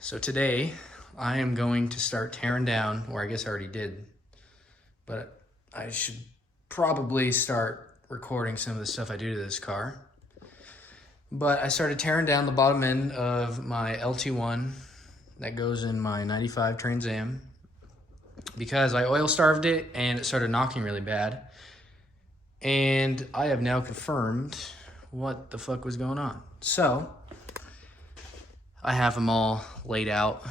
So today I am going to start tearing down, or I guess I already did, but I should probably start recording some of the stuff I do to this car. But I started tearing down the bottom end of my LT1 that goes in my 95 Trans Am because I oil starved it and it started knocking really bad. And I have now confirmed what the fuck was going on. So I have them all laid out,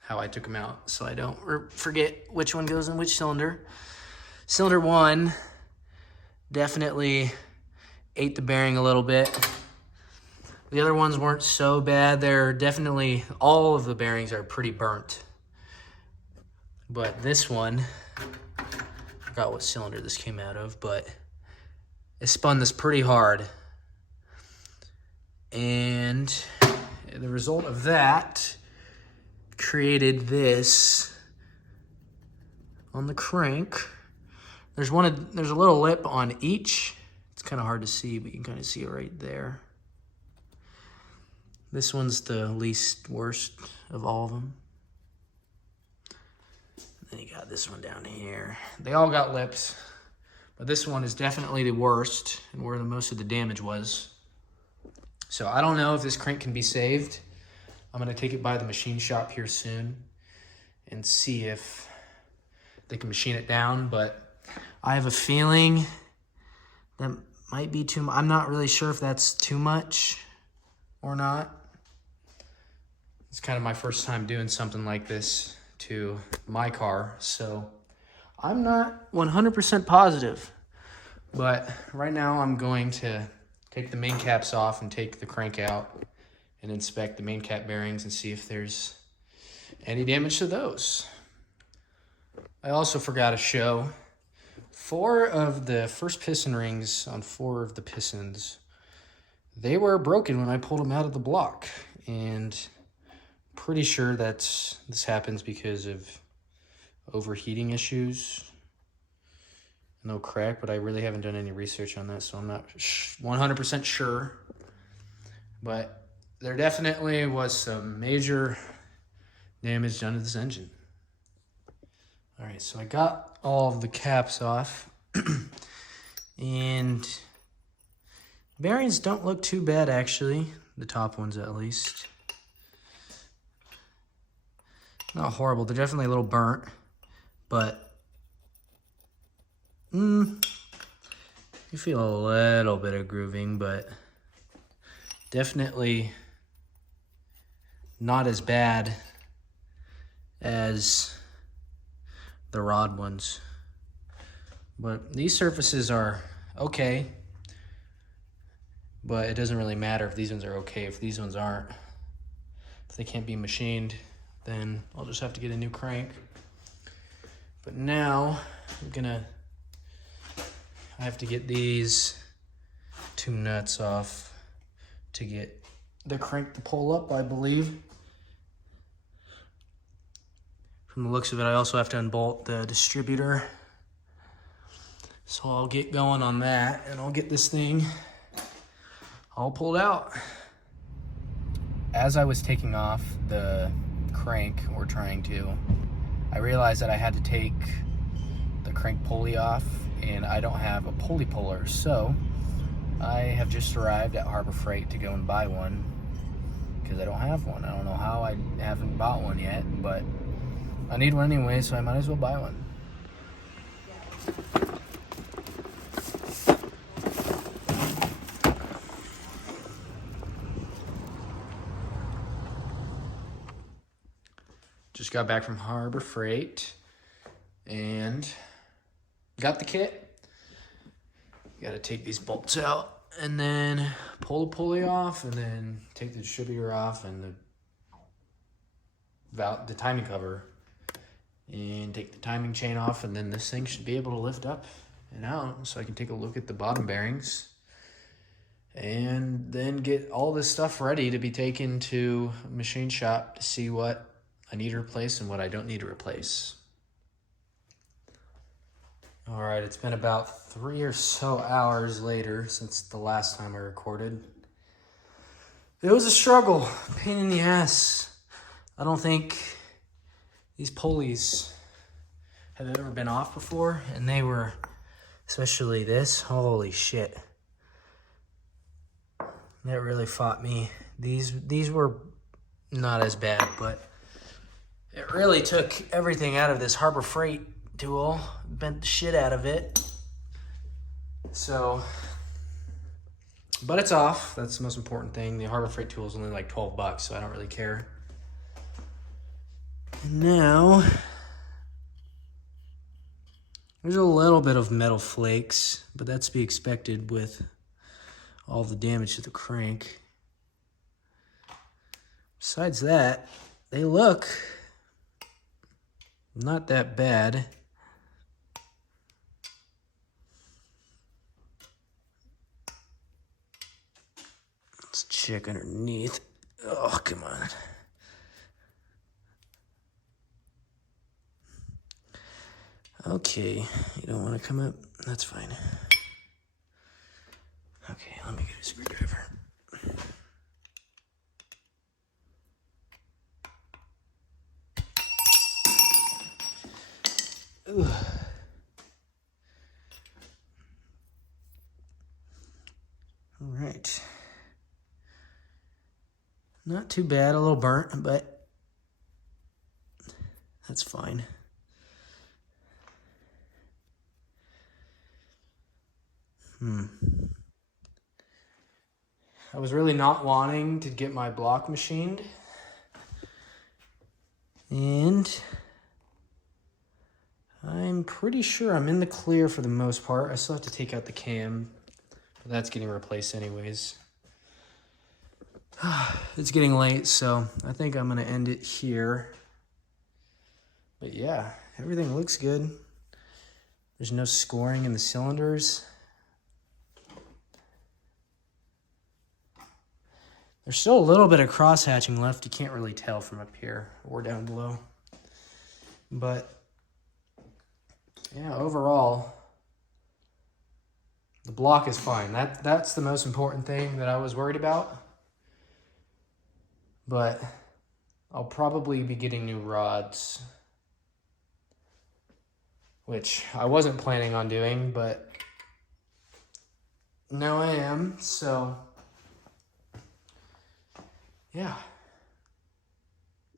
how I took them out, so I don't forget which one goes in which cylinder. Cylinder 1 definitely ate the bearing a little bit. The other ones weren't so bad. They're definitely, all of the bearings are pretty burnt. But this one, I forgot what cylinder this came out of, but it spun this pretty hard. And the result of that created this on the crank. There's a little lip on each. It's kind of hard to see, but you can kind of see it right there. This one's the least worst of all of them. Then you got this one down here. They all got lips, but this one is definitely the worst and where the most of the damage was. So I don't know if this crank can be saved. I'm gonna take it by the machine shop here soon and see if they can machine it down, but I have a feeling that might be too much. I'm not really sure if that's too much or not. It's kind of my first time doing something like this to my car, so I'm not 100% positive. But right now I'm going to take the main caps off and take the crank out and inspect the main cap bearings and see if there's any damage to those. I also forgot to show 4 of the first piston rings on 4 of the pistons. They were broken when I pulled them out of the block, and pretty sure this happens because of overheating issues. No crack, but I really haven't done any research on that, so I'm not 100% sure. But there definitely was some major damage done to this engine. All right, so I got all of the caps off, and bearings don't look too bad, actually. The top ones, at least. Not horrible. They're definitely a little burnt, but you feel a little bit of grooving, but definitely not as bad as the rod ones. But these surfaces are okay, but it doesn't really matter if these ones are okay. If these ones aren't, if they can't be machined, then I'll just have to get a new crank. But now I have to get these 2 nuts off to get the crank to pull up, I believe. From the looks of it, I also have to unbolt the distributor. So I'll get going on that, and I'll get this thing all pulled out. As I was taking off the crank, or trying to, I realized that I had to take the crank pulley off, and I don't have a pulley puller, so I have just arrived at Harbor Freight to go and buy one because I don't have one. I don't know how I haven't bought one yet, but I need one anyway, so I might as well buy one. Just got back from Harbor Freight and got the kit. Got to take these bolts out and then pull the pulley off, and then take the distributor off and the timing cover, and take the timing chain off, and then this thing should be able to lift up and out so I can take a look at the bottom bearings and then get all this stuff ready to be taken to a machine shop to see what I need to replace and what I don't need to replace. All right, it's been about 3 or so hours later since the last time I recorded. It was a struggle, pain in the ass. I don't think these pulleys have ever been off before, and they were, especially this, holy shit. That really fought me. These were not as bad, but it really took everything out of this Harbor Freight tool, bent the shit out of it. So, but it's off. That's the most important thing. The Harbor Freight tool is only like 12 bucks, so I don't really care. And now, there's a little bit of metal flakes, but that's to be expected with all the damage to the crank. Besides that, they look not that bad. Let's check underneath. Oh, come on. Okay, you don't want to come up? That's fine. Okay, let me get a screwdriver. Ooh. All right. Not too bad, a little burnt, but that's fine. I was really not wanting to get my block machined. And I'm pretty sure I'm in the clear for the most part. I still have to take out the cam, but that's getting replaced anyways. It's getting late, so I think I'm gonna end it here. But yeah, everything looks good. There's no scoring in the cylinders. There's still a little bit of cross-hatching left. You can't really tell from up here or down below. But yeah, overall, the block is fine. That's the most important thing that I was worried about. But I'll probably be getting new rods, which I wasn't planning on doing, but now I am, so yeah.